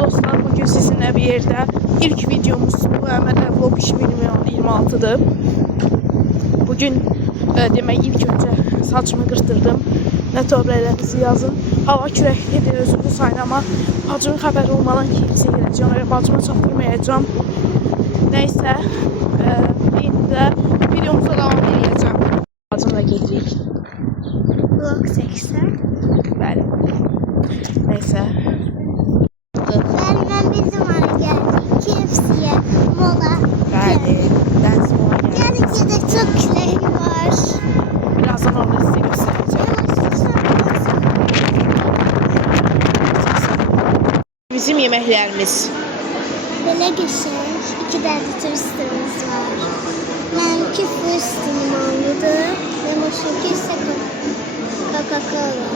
dostlar, bugün sizinle bir yerde ilk videomuz bu Mehmet Vlog 2026'dır. Bugün demek ilk önce saçımı kırtırdım. Ne tövbelerinizi yazın. Hava küreklidir, özümü sayın ama bacımın haberi olmadan kimse gireceğim. Öyle bacıma çatırmayacağım. Neyse, şimdi de videomuza devam edeceğim. Bacımla gelirik. Vlog 80. Bəli. Neyse. Ben bir zaman geldim. KFC'ye, mola. Bəli. Ders mola geldi. Geldik de çok güzel var. Birazdan orada size göstereceğim. Bizim yemeklerimiz. Böyle geçer. 2 tane turistimiz var. Benimki fıst limonludur. Ve Moşinki ise Coca-Cola.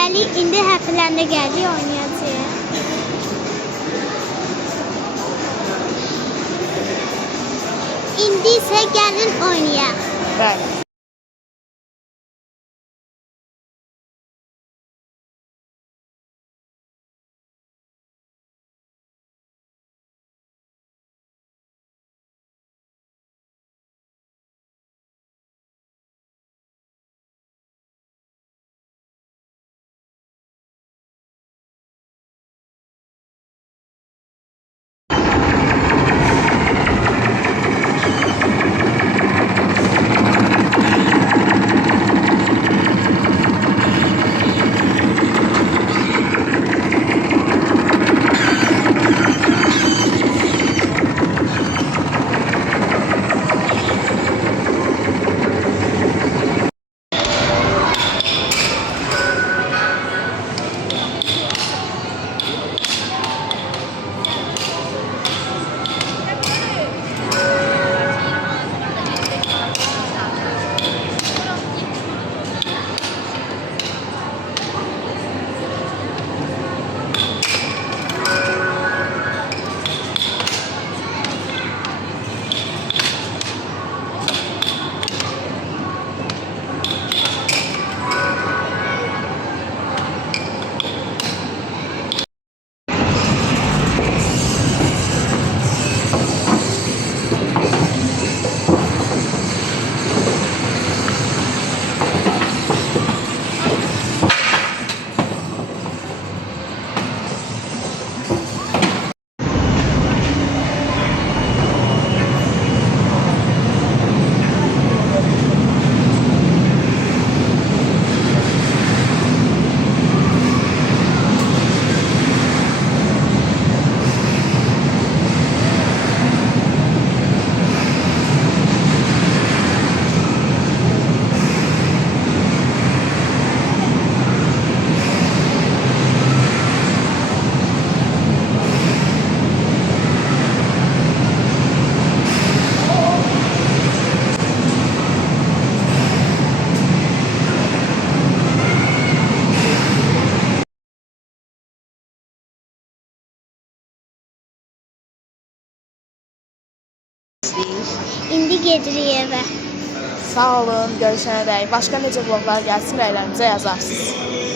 Bəli, indi həftələrində gəldik oynayacağıq. İndi isə gəlin oynayaq. Bəli. İndi gedirik evə. Sağ olun, görüşene dek. Başka nece vloglar gelsin, ailəmizə yazarsınız.